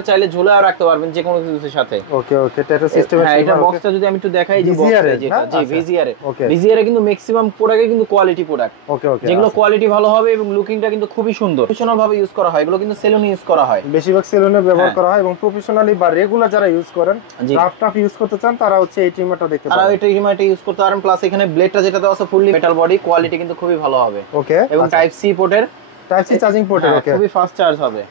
চাইলে ঝুলাও রাখতে পারবেন যে কোনো কিছুর সাথে। ওকে ওকে ট্যাটু সিস্টেমের হ্যাঁ, এটা বক্সটা যদি আমি একটু দেখাই যে ভিজিআর বক্সটা যেটা জি ভিজিআর এর ওকে ভিজিআর এর কিন্তু ম্যাক্সিমাম প্রোডাক্টই কিন্তু কোয়ালিটি প্রোডাক্ট। ওকে ওকে যেগুলো কোয়ালিটি ভালো হবে এবং লুকিংটা কিন্তু খুবই সুন্দর। প্রফেশনাল ভাবে ইউজ করা হয়, এগুলো কিন্তু সেলুনে ইউজ করা হয়, বেশিরভাগ সেলুনে ব্যবহার করা হয় এবং প্রফেশনালি বা রেগুলার যারা ইউজ করেন রাফ টাফ ইউজ করতে চান তারা হচ্ছে এই ট্রিমারটা দেখতে পারেন। তারা এই ট্রিমারটা ইউজ করতে পারেন। প্লাস এখানে ব্লেডটা যেটা দেওয়া আছে ফুললি মেটাল বডি, কোয়ালিটি কিন্তু খুবই ভালো হবে। ওকে এবং টাইপ সি পোর্টের টাইপ সি চার্জিং পোর্টের ওকে খুবই ফাস্ট চার্জ হবে।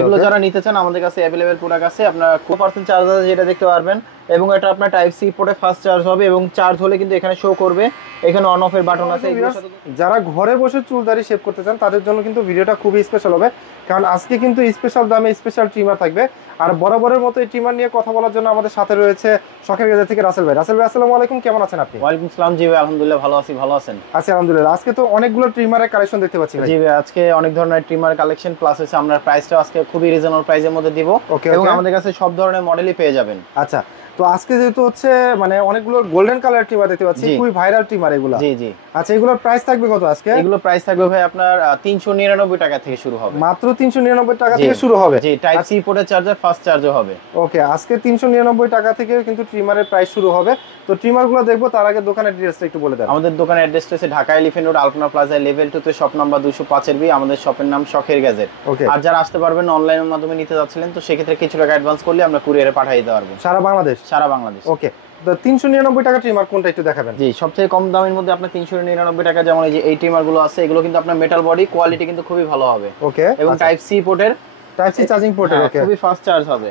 এগুলো যারা নিতে চান আমাদের কাছে अवेलेबल প্রোডাক্ট আছে। আপনারা 2% চার্জ আছে যেটা দেখতে পারবেন এবং এটা আপনার টাইপ সি পোর্টে ফাস্ট চার্জ হবে এবং চার্জ হলে কিন্তু এখানে শো করবে, এখানে অন অফ এর বাটন আছে। যারা ঘরে বসে চুল দাড়ি শেভ করতে চান তাদের জন্য কিন্তু ভিডিওটা খুবই স্পেশাল হবে, কারণ আজকে কিন্তু স্পেশাল দামে স্পেশাল ট্রিমার থাকবে। আর বরাবরের মতো এই ট্রিমার নিয়ে কথা বলার জন্য আমাদের সাথে রয়েছে শখের গেজেট থেকে রাসেল ভাই। রাসেল ভাই আসসালামু আলাইকুম, কেমন আছেন আপনি? ওয়ালাইকুম আসসালাম। জি ভাই আলহামদুলিল্লাহ ভালো আছি, ভালো আছেন? আছি আলহামদুলিল্লাহ। আজকে তো অনেকগুলো ট্রিমারের কালেকশন দেখতে পাচ্ছি ভাই। জি ভাই আজকে অনেক ধরনের ট্রিমার কালেকশন প্লাস হচ্ছে আমরা প্রাইসটা আজকে খুবই রিজনেবল প্রাইসের মধ্যে দিব এবং আমাদের কাছে সব ধরনের মডেলই পেয়ে যাবেন। আচ্ছা, তো আজকে যেহেতু হচ্ছে মানে অনেকগুলো গোল্ডেন কালার ট্রিমার দেখতে পাচ্ছি, খুবই ভাইরাল ট্রিমার এগুলো। জি জি। আচ্ছা, এগুলোর প্রাইস থাকবে কত আজকে? এগুলো প্রাইস থাকবে ভাই আপনার 399 টাকা থেকে শুরু হবে। মাত্র 399 টাকা থেকে শুরু হবে। জি, টাইপ সি পোর্টের চার্জার ফাস্ট চার্জও হবে। ওকে, আজকে 399 টাকা থেকে কিন্তু ট্রিমারের প্রাইস শুরু হবে। তো ট্রিমারগুলো দেখবো তার আগে দোকানের অ্যাড্রেসটা একটু বলে দেন। আমাদের দোকানের অ্যাড্রেসটা হচ্ছে ঢাকা এলিফ্যান্ট রোড আলপনা প্লাজা লেভেল 2 তে শপ নাম্বার 205 এর বি। আমাদের শপের নাম শখের গ্যাজেট। আর যারা আসতে পারবেন অনলাইনের মাধ্যমে নিতে যাচ্ছিলেন তো সেক্ষেত্রে কিছু টাকা অ্যাডভান্স করলে আমরা কুরিয়ারে পাঠিয়ে দিতে পারবো সারা বাংলাদেশ। সারা বাংলাদেশ। ওকে, তো 399 টাকা ট্রিমার কোনটা একটু দেখাবেন? জি, সবচেয়ে কম দামের মধ্যে আপনার 399 টাকা যেমন এই যে এই ট্রিমার গুলো আছে এগুলো কিন্তু আপনার মেটাল বডি, কোয়ালিটি কিন্তু খুবই ভালো হবে। ওকে, এবং টাইপ সি পোর্টের টাইপ সি চার্জিং পোর্টের ওকে খুবই ফাস্ট চার্জ হবে।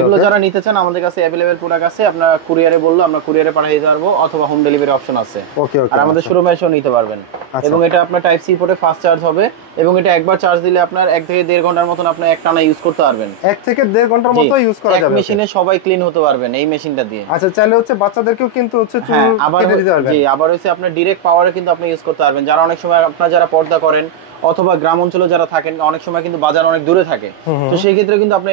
এগুলো যারা নিতে চান আমাদের কাছে अवेलेबल প্রোডাক্ট আছে, আপনারা কুরিয়ারে বললে আমরা কুরিয়ারে পাঠিয়ে দিতে পারবো অথবা হোম ডেলিভারি অপশন আছে। ওকে ওকে, আর আমাদের শোরুমে এসেও নিতে পারবেন। এবং এটা আপনার টাইপ সি পোর্টে ফাস্ট চার্জ হবে এবং এটা একবার চার্জ দিলে আপনার 1 থেকে 1.5 ঘন্টার মতন আপনি একটানা ইউজ করতে পারবেন। 1 থেকে 1.5 ঘন্টার মতো ইউজ করা যাবে। এক মেশিনে সবাই ক্লিন হতে পারবেন এই মেশিনটা দিয়ে। আচ্ছা, চাইলে হচ্ছে বাচ্চাদেরকেও কিন্তু হচ্ছে চুল কেটে দিতে পারবেন। জি, আবার হচ্ছে আপনার ডাইরেক্ট পাওয়ারে কিন্তু আপনি ইউজ করতে পারবেন। যারা অনেক সময় আপনারা যারা পর্দা করেন অথবা গ্রাম অঞ্চলে যারা থাকেন অনেক সময় কিন্তু বাজার অনেক দূরে থাকে, তো সেই ক্ষেত্রে কিন্তু আপনি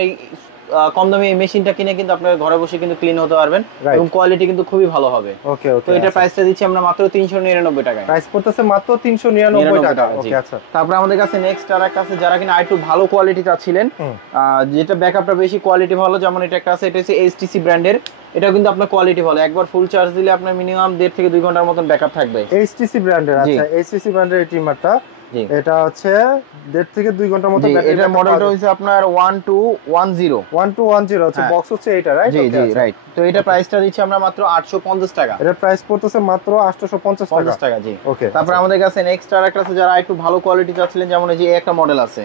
কম দামে এই মেশিনটা কিনে কিন্তু আপনারা ঘরে বসে কিন্তু ক্লিন হতে পারবেন এবং কোয়ালিটি কিন্তু খুবই ভালো হবে। ওকে ওকে, তো এটা প্রাইসটা দিচ্ছি আমরা মাত্র 399 টাকায়। প্রাইস পড়তেছে মাত্র 399 টাকা। ওকে, আচ্ছা। তারপর আমাদের কাছে নেক্সট আর একটা আছে যারা কিনা একটু ভালো কোয়ালিটি চাচ্ছিলেন, যেটা ব্যাকআপটা বেশি কোয়ালিটি ভালো, যেমন এটা একটা আছে, এটা হচ্ছে এইচটিসি ব্র্যান্ডের। এটা কিন্তু আপনার কোয়ালিটি ভালো, একবার ফুল চার্জ দিলে আপনার মিনিমাম 1.5 থেকে 2 ঘন্টার মতন ব্যাকআপ থাকবে। এইচটিসি ব্র্যান্ডের। আচ্ছা, এইচটিসি ব্র্যান্ডের এই ট্রিমারটা এটা হচ্ছে 1.5 থেকে 2 ঘন্টার মতো ব্যাটারি। এটা মডেলটা হচ্ছে আপনার 1210 হচ্ছে বক্স হচ্ছে এটা, রাইট? জি জি রাইট। তো এটা প্রাইসটা দিচ্ছি আমরা মাত্র 850 টাকা। এটা প্রাইস পড়তেছে মাত্র 850 টাকা। জি ওকে, তারপর আমাদের কাছে নেক্সট আর একটা আছে যারা একটু ভালো কোয়ালিটি চাচ্ছিলেন, যেমন এই যে একটা মডেল আছে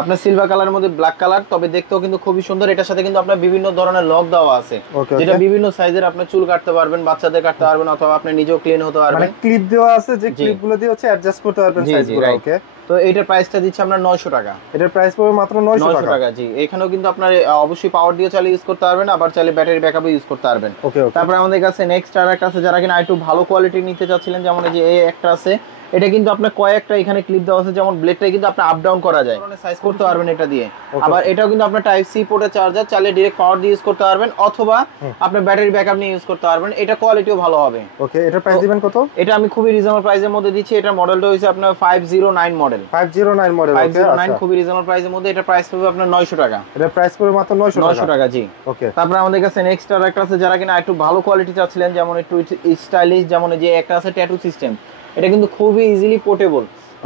আপনার সিলভার কালারের মধ্যে ব্ল্যাক কালার, তবে দেখতেও কিন্তু খুবই সুন্দর। এটার সাথে কিন্তু আপনার বিভিন্ন ধরনের লক দেওয়া আছে যেটা বিভিন্ন সাইজের আপনি চুল কাটতে পারবেন, বাচ্চাদের কাটতে পারবেন অথবা আপনি নিজেও ক্লিন হতে পারবেন। মানে ক্লিপ দেওয়া আছে যে ক্লিপগুলো দিয়ে হচ্ছে অ্যাডজাস্ট করতে পারবেন সাইজগুলো। ওকে, তো এইটার প্রাইসটা দিচ্ছি আমরা 900 টাকা। এটার প্রাইস পড়বে মাত্র 900 টাকা। জি, এখানেও কিন্তু আপনার অবশ্যই পাওয়ার দিয়ে চালিয়ে ইউজ করতে পারবেন, আবার চাইলে ব্যাটারি ব্যাকআপে ইউজ করতে পারবেন। ওকে, তারপর আমাদের কাছে নেক্সট আর একটা আছে যারা কিনা একটু ভালো কোয়ালিটি নিতে চাচ্ছিলেন, যেমন এই যে এই একটা আছে, এটা কিন্তু আপনার কয়েকটা এখানে ক্লিপ দেওয়া আছে, যেমন ব্লেডটা কিন্তু আপনি আপ ডাউন করা যায়, সাইজ করতে পারবেন এটা দিয়ে। আবার এটাও কিন্তু আপনার টাইপ সি পোর্টের চার্জার, চাইলে ডাইরেক্ট পাওয়ার দিয়ে ইউজ করতে পারবেন অথবা আপনার ব্যাটারি ব্যাকআপ নিয়ে ইউজ করতে পারবেন। এটা কোয়ালিটিও ভালো হবে। ওকে, এটার প্রাইস দিবেন কত? এটা আমি খুবই রিজনেবল প্রাইসের মধ্যে দিচ্ছি। এটা মডেলটা হইছে আপনার 509 মডেল। 509 মডেল। ওকে, 509 খুবই রিজনেবল প্রাইসের মধ্যে। এটা প্রাইস পড়বে আপনার 900 টাকা। এটা প্রাইস পড়বে মাত্র 900 টাকা। জি, ওকে। তারপর আমাদের কাছে নেক্সট আর একটা আছে যারা কিনা একটু ভালো কোয়ালিটি চাচ্ছিলেন, যেমন একটু স্টাইলিশ, যেমন এই যে একটা আছে ট্যাটু সিস্টেম। এটা কিন্তু খুবই ইজিলি পোর্টেবল,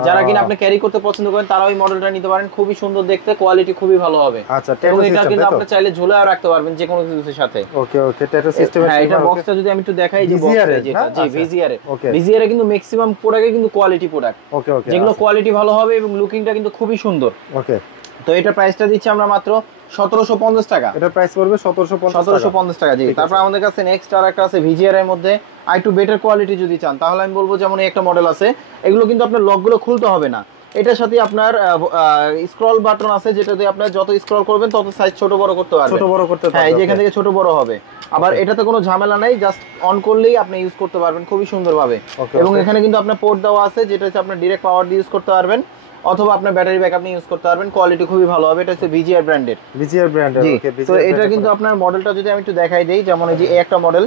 যারা কিনা আপনি ক্যারি করতে পছন্দ করেন তারা ওই মডেলটা নিতে পারেন। খুবই সুন্দর দেখতে, কোয়ালিটি খুবই ভালো হবে। আচ্ছা, এবং এটা কিন্তু আপনি চাইলে ঝুলাও রাখতে পারবেন যে কোনো কিছুর সাথে। ওকে ওকে, ট্যাটু সিস্টেমের। হ্যাঁ, এটা বক্সটা যদি আমি একটু দেখাই যে বক্সটা যেটা জি ভিজিআর এর। ওকে, ভিজিআর এর কিন্তু ম্যাক্সিমাম প্রোডাক্টই কিন্তু কোয়ালিটি প্রোডাক্ট। ওকে ওকে, যেগুলো কোয়ালিটি ভালো হবে এবং লুকিংটা কিন্তু খুবই সুন্দর। ওকে, তো এটা প্রাইসটা দিচ্ছি আমরা মাত্র 1750 টাকা। এটা প্রাইস পড়বে 1750 টাকা। জি, তারপর আমাদের কাছে নেক্সট আর একটা আছে ভিজিআর এর মধ্যে একটু বেটার কোয়ালিটি যদি চান তাহলে আমি বলবো যেমন এই একটা মডেল আছে, এগুলো কিন্তু আপনার লকগুলো খুলতে হবে না। এটার সাথে আপনার স্ক্রল বাটন আছে, যেটাতে আপনার যত স্ক্রল করবেন তত সাইজ ছোট বড় করতে পারবেন। ছোট বড় করতে পারবেন। হ্যাঁ, এই যে এখান থেকে ছোট বড় হবে। আবার এটাতে কোনো ঝামেলা নাই, জাস্ট অন করলেই আপনি ইউজ করতে পারবেন খুবই সুন্দরভাবে। এবং এখানে কিন্তু আপনার পোর্ট দেওয়া আছে, যেটা হচ্ছে আপনি ডাইরেক্ট পাওয়ার দিয়ে ইউজ করতে পারবেন অথবা আপনার ব্যাটারি ব্যাকআপ নিয়ে ইউজ করতে পারবেন। কোয়ালিটি খুবই ভালো হবে। এটা হচ্ছে ভিজিআর ব্র্যান্ডের। ভিজিআর ব্র্যান্ডের। ওকে, তো এটা কিন্তু আপনার মডেলটা যদি আমি একটু দেখাই দেই, যেমন এই যে একটা মডেল,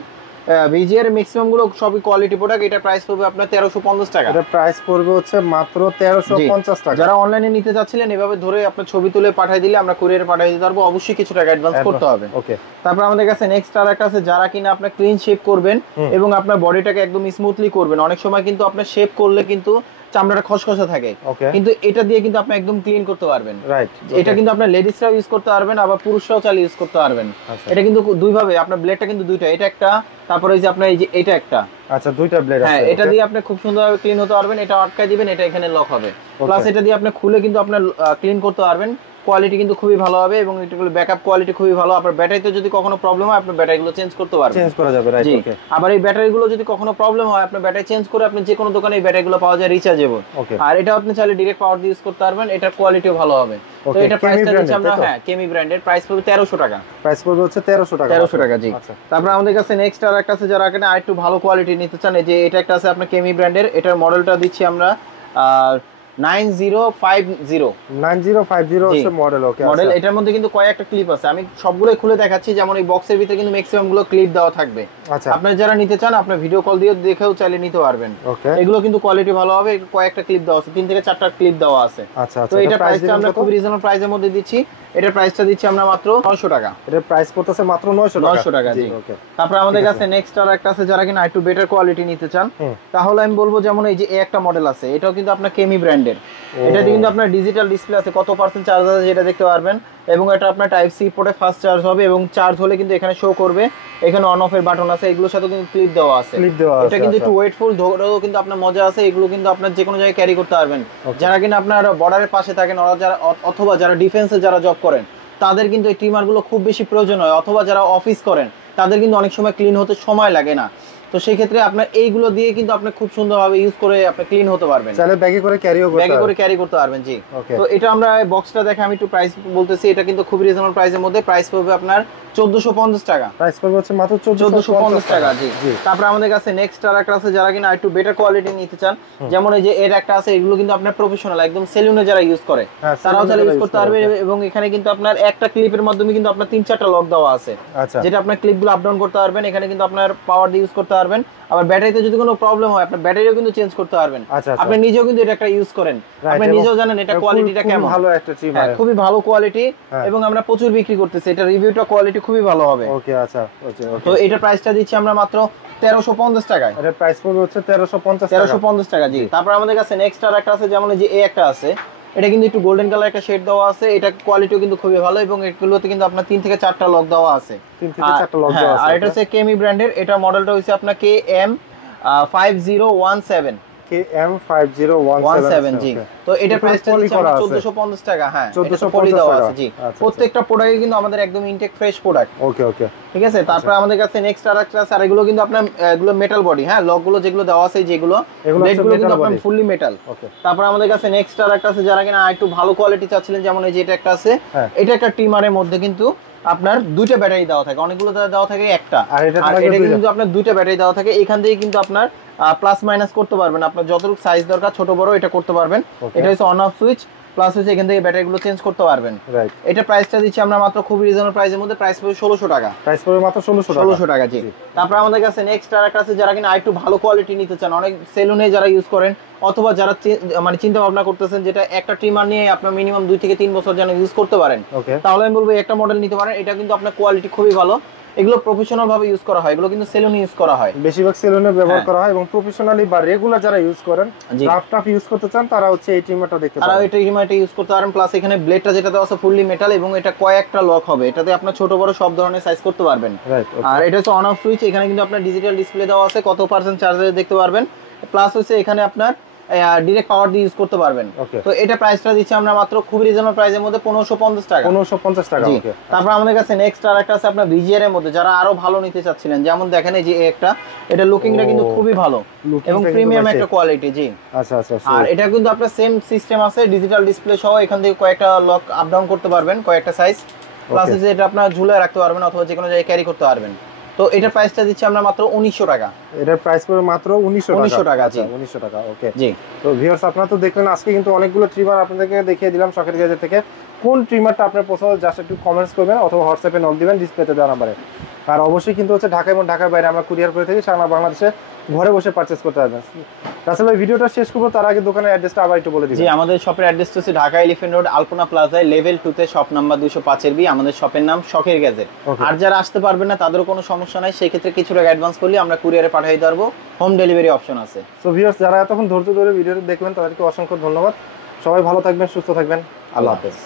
বিজিআর ম্যাক্সিমাম গুলো সবই কোয়ালিটি প্রোডাক্ট। এটা প্রাইস পড়বে আপনার 1350 টাকা। এটা প্রাইস পড়বে হচ্ছে মাত্র 1350 টাকা। যারা অনলাইনে নিতে চাচ্ছিলেন এভাবে ধরে আপনার ছবি তুলে পাঠিয়ে দিলে আমরা কুরিয়ারে পাঠিয়ে দিতে পারবো, অবশ্যই কিছু টাকা অ্যাডভান্স করতে হবে। ওকে। তারপর আমাদের কাছে নেক্সট আর একটা আছে, যারা কিনা আপনার ক্লিন শেপ করবেন এবং আপনার বডিটাকে একদম স্মুথলি করবেন। অনেক সময় কিন্তু আপনার শেপ করলে কিন্তু চামড়াটা খসখসে থাকে, কিন্তু এটা দিয়ে কিন্তু আপনি একদম ক্লিন করতে পারবেন। রাইট। এটা কিন্তু আপনার লেডিসরাও ইউজ করতে পারবেন, আবার পুরুষরাও চাইলে ইউজ করতে পারবেন। এটা কিন্তু দুই ভাবে, আপনার ব্লেডটা কিন্তু দুইটা, এটা একটা, তারপরে এই যে আপনার এই যে এটা একটা। আচ্ছা, দুইটা ব্লেড আছে। হ্যাঁ, এটা দিয়ে আপনি খুব সুন্দরভাবে ক্লিন হতে পারবেন। এটা আটকায় দিবেন, এটা এখানে লক হবে। প্লাস এটা দিয়ে আপনি খুলে কিন্তু আপনার ক্লিন করতে পারবেন। কোয়ালিটি কিন্তু খুবই ভালো হবে এবং এটাগুলো ব্যাকআপ কোয়ালিটি খুবই ভালো। আপনার ব্যাটারিতে যদি কখনো প্রবলেম হয়, আপনি ব্যাটারিগুলো চেঞ্জ করতে পারবেন, চেঞ্জ করা যাবে। রাইট। ওকে। আবার এই ব্যাটারিগুলো যদি কখনো প্রবলেম হয়, আপনি ব্যাটারি চেঞ্জ করে আপনি যে কোনো দোকানে এই ব্যাটারিগুলো পাওয়া যায় রিচার্জেবল। আর এটা আপনি চাইলে ডাইরেক্ট পাওয়ার দিয়ে ইউজ করতে পারবেন। এটার কোয়ালিটিও ভালো হবে। তো এটা প্রাইসটা দিচ্ছি আমরা, হ্যাঁ, কেমি ব্র্যান্ডের, প্রাইস পড়বে 1300 টাকা। প্রাইস পড়বে হচ্ছে 1300 টাকা। 1300 টাকা, জি। তারপর আমাদের কাছে নেক্সট আর একটা আছে, যারা এখানে আরেকটু ভালো কোয়ালিটি নিতে চান, এই যে এটা একটা আছে আপনার কেমি ব্র্যান্ডের। এটার মডেলটা দিচ্ছি আমরা 9050 হচ্ছে মডেল। ওকে, মডেল। এটার মধ্যে কিন্তু কয়েকটা ক্লিপ আছে, আমি সবগুলোই খুলে দেখাচ্ছি। যেমন এই বক্সের ভিতরে কিন্তু ম্যাক্সিমাম গুলো ক্লিপ দেওয়া থাকবে। আচ্ছা, আপনারা যারা নিতে চান আপনারা ভিডিও কল দিয়ে দেখেও চাইলে নিতে পারবেন। ওকে। এগুলো কিন্তু কোয়ালিটি ভালো হবে। কয়েকটা ক্লিপ দেওয়া আছে, 3 থেকে 4টা ক্লিপ দেওয়া আছে। আচ্ছা, তো এটা প্রাইসটা আমরা খুব রিজনেবল প্রাইসের মধ্যে দিচ্ছি। এটার প্রাইসটা দিচ্ছি আমরা মাত্র 900 টাকা। এটার প্রাইস পড়তেছে মাত্র 900 টাকা। জি, ওকে। তারপর আমাদের কাছে নেক্সট আর একটা আছে, যারা কিনা একটু বেটার কোয়ালিটি নিতে চান, তাহলে আমি বলবো যেমন এই যে একটা মডেল আছে, এটাও কিন্তু আপনার কেমি ব্র্যান্ডের। এটাতে কিন্তু আপনার ডিজিটাল ডিসপ্লে আছে, কত পার্সেন্ট চার্জ আছে যেটা দেখতে পারবেন, এবং এটা আপনার টাইপ সি পোর্টে ফাস্ট চার্জ হবে, এবং চার্জ হলে কিন্তু এখানে শো করবে। এখানে অন অফ এর বাটন আছে, এগুলোর সাথে কিন্তু ক্লিপ দেওয়া আছে। এটা কিন্তু একটু ওয়েটফুল, ধরেও কিন্তু আপনার মজা আছে। এগুলো কিন্তু আপনার যে কোনো জায়গায় ক্যারি করতে পারবেন। যারা কিনা আপনার বর্ডারের পাশে থাকেন, অথবা যারা ডিফেন্সে যারা জব করেন, তাদের কিন্তু এই ট্রিমার গুলো খুব বেশি প্রয়োজন হয়। অথবা যারা অফিস করেন, তাদের কিন্তু অনেক সময় ক্লিন হতে সময় লাগে না। তো সেই ক্ষেত্রে আপনার এইগুলো দিয়ে কিন্তু আপনি খুব সুন্দরভাবে ইউজ করে আপনি ক্লিন হতে পারবেন। চাইলে ব্যাগে করে ক্যারি করতে পারবেন, জি। তো এটা আমরা বক্সটা দেখে আমি একটু প্রাইস বলতেছি। এটা কিন্তু খুব রিজনেবল প্রাইসের মধ্যে, প্রাইস পড়বে আপনার 1450 টাকা। প্রাইস পড়বে হচ্ছে মাত্র 1450 টাকা, জি। তারপর আমাদের কাছে নেক্সট আর একটা আছে, যারা কিনা একটু বেটার কোয়ালিটি নিতে চান, যেমন এই যে এর একটা আছে, এগুলো কিন্তু আপনার প্রফেশনাল, একদম সেলুনে যারা ইউজ করে তারাও চাইলে ইউজ করতে পারবে। এবং এখানে কিন্তু আপনার একটা ক্লিপের মাধ্যমে কিন্তু আপনার 3-4টা লক দেওয়া আছে, যেটা আপনার ক্লিপগুলো আপ ডাউন করতে পারবেন। এখানে কিন্তু আপনার পাওয়ার দিয়ে ইউজ করতে পারবেন। আবার ব্যাটারিতে যদি কোনো প্রবলেম হয়, আপনার ব্যাটারিও কিন্তু চেঞ্জ করতে পারবেন। আপনি নিজেও কিন্তু এটা একটা ইউজ করেন, আপনি নিজেও জানেন এটা কোয়ালিটিটা কেমন। ভালো একটা ট্রিমার, খুবই ভালো কোয়ালিটি, এবং আমরা প্রচুর বিক্রি করতেছি। এটা রিভিউটা কোয়ালিটি খুবই ভালো হবে। ওকে, আচ্ছা, ওকে। তো এটা প্রাইসটা দিচ্ছি আমরা মাত্র 1350 টাকায়। এর প্রাইস পড়বে হচ্ছে 1350 টাকা, জি। তারপর আমাদের কাছে নেক্সট আর একটা আছে, যেমন এই যে একটা আছে, এটা কিন্তু একটু গোল্ডেন কালার একটা শেড দেওয়া আছে। এটা কোয়ালিটিও কিন্তু খুবই ভালো, এবং এগুলোতে কিন্তু আপনার 3 থেকে 4টা লক দেওয়া আছে। 3 থেকে 4টা লক দেওয়া আছে। আর এটা হচ্ছে কেমি ব্র্যান্ডের। এটা মডেলটা হইছে আপনার KM 5017। KM5017, জি। তো এটা প্রাইসটা দিচ্ছি আমরা 1450 টাকা। হ্যাঁ, 1450 দেওয়া আছে, জি। প্রত্যেকটা প্রোডাক্টই কিন্তু আমাদের একদম ইনটেক ফ্রেশ প্রোডাক্ট। ওকে, ওকে, ঠিক আছে। তারপর আমাদের কাছে নেক্সট আরেকটা আছে, আর এগুলো কিন্তু আপনার এগুলো মেটাল বডি, হ্যাঁ, লকগুলো যেগুলো দেওয়া আছে, যেগুলো ব্লেডগুলো কিন্তু আপনার ফুললি মেটাল। ওকে। তারপর আমাদের কাছে নেক্সট আরেকটা আছে, যারা কিনা একটু ভালো কোয়ালিটি চাচ্ছিলেন, যেমন এই যে এটা একটা আছে। এটা একটা ট্রিমারের মধ্যে কিন্তু আপনার দুইটা ব্যাটারি দেওয়া থাকে, অনেকগুলো দেওয়া থাকে একটা, আর এটা কিন্তু আপনার দুইটা ব্যাটারি দেওয়া থাকে। এখান থেকে কিন্তু আপনার প্লাস মাইনাস করতে পারবেন, আপনার যতটুকু সাইজ দরকার ছোট বড় এটা করতে পারবেন। এটা হচ্ছে অন অফ সুইচ, প্লাস হচ্ছে এখান থেকে ব্যাটারিগুলো চেঞ্জ করতে পারবেন। রাইট। এটা প্রাইসটা দিচ্ছি আমরা মাত্র খুব রিজনেবল প্রাইসের মধ্যে, প্রাইস পড়বে 1600 টাকা। প্রাইস পড়বে মাত্র 1600 টাকা, জি। তারপর আমাদের কাছে নেক্সট আর একটা আছে, যারা কিনা একটু ভালো কোয়ালিটি নিতে চান, অনেক সেলুনে যারা ইউজ করেন, অথবা যারা মানে চিন্তা ভাবনা করতেছেন যেটা একটা ট্রিমার নিয়ে আপনার মিনিমাম 2 থেকে 3 বছর যেন ইউজ করতে পারেন, তাহলে আমি বলবো একটা মডেল নিতে পারেন। এটা কিন্তু আপনার কোয়ালিটি খুবই ভালো। এগুলো প্রফেশনাল ভাবে ইউজ করা হয়, এগুলো কিন্তু সেলুনে ইউজ করা হয়, বেশিরভাগ সেলুনে ব্যবহার করা হয়। এবং প্রফেশনালি বা রেগুলার যারা ইউজ করেন, রাফ ইউজ করতে চান, তারা হচ্ছে এই ট্রিমারটা দেখতে পারেন। তারা এই ট্রিমারটা ইউজ করতে পারেন। প্লাস এখানে ব্লেডটা যেটা দেওয়া আছে ফুললি মেটাল, এবং এটা কয়েকটা লক হবে। এটাতে আপনার ছোট বড় সব ধরনের সাইজ করতে পারবেন। আর এটা হচ্ছে অন অফ সুইচ। এখানে কিন্তু আপনার ডিজিটাল ডিসপ্লে দেওয়া আছে, কত পার্সেন্ট চার্জ দেখতে পারবেন। প্লাস হচ্ছে এখানে আপনার ডাইরেক্ট পাওয়ার দিয়ে ইউজ করতে পারবেন। তো এটা প্রাইসটা দিচ্ছি আমরা মাত্র খুব রিজনেবল প্রাইসের মধ্যে 1550 টাকা। 1550 টাকা, ওকে। তারপর আমাদের কাছে নেক্সট আর একটা আছে আপনার বিজিআর এর মধ্যে, যারা আরো ভালো নিতে চাচ্ছিলেন, যেমন দেখেন এই যে একটা, এটা লুকিংটা কিন্তু খুবই ভালো এবং প্রিমিয়াম একটা কোয়ালিটি, জি। আচ্ছা, আচ্ছা। আর এটা কিন্তু আপনার সেম সিস্টেম আছে, ডিজিটাল ডিসপ্লে সহ। এখান থেকে কয়েকটা লক আপ ডাউন করতে পারবেন, কয়েকটা সাইজ। প্লাস যে এটা আপনার ঝুলায় রাখতে পারবেন, অথবা যে কোনো জায়গায় ক্যারি করতে পারবেন। তো এটার প্রাইসটা দিচ্ছি আমরা মাত্র 1900 টাকা। এটার প্রাইস পড়বে মাত্র 1900 টাকা, জি। 1900 টাকা, ওকে, জি। তো ভিউয়ার্স, আপনারা তো দেখলেন আজকে কিন্তু অনেকগুলো ট্রিমার আপনাদেরকে দেখিয়ে দিলাম শখের গ্যাজেট থেকে। কোন ট্রিমারটা আপনার পছন্দ জাস্ট একটু কমেন্টস করবেন, অথবা হোয়াটসঅ্যাপে নক দিবেন ডিসপ্লেতে দেওয়া নাম্বারে। আর অবশ্যই কিন্তু হচ্ছে ঢাকা এবং ঢাকার বাইরে আমরা কুরিয়ার করে থাকি, সারা বাংলাদেশে ঘরে বসে পারচেস করতে পারবেন। রাসেল ভাই ভিডিওটা শেষ করবো তার আগে দোকানের অ্যাড্রেসটা আবার একটু বলে দিবেন। জি, আমাদের শপের অ্যাড্রেসটা হচ্ছে ঢাকা এলিফ্যান্ট রোড আলপনা প্লাজায় লেভেল 2 তে শপ নাম্বার 205 বি। আমাদের শপের নাম শখের গ্যাজেট। আর যারা আসতে পারবেন না তাদেরও কোনো সমস্যা নাই, সেই ক্ষেত্রে কিছু টাকা অ্যাডভান্স করলে আমরা কুরিয়ারে পাঠিয়ে দিতে পারবো, হোম ডেলিভারি অপশন আছে। সো ভিউয়ার্স যারা এতক্ষণ ধৈর্য ধরে ভিডিওটা দেখবেন তাদেরকে অসংখ্য ধন্যবাদ। সবাই ভালো থাকবেন, সুস্থ থাকবেন, আল্লাহ হাফেজ।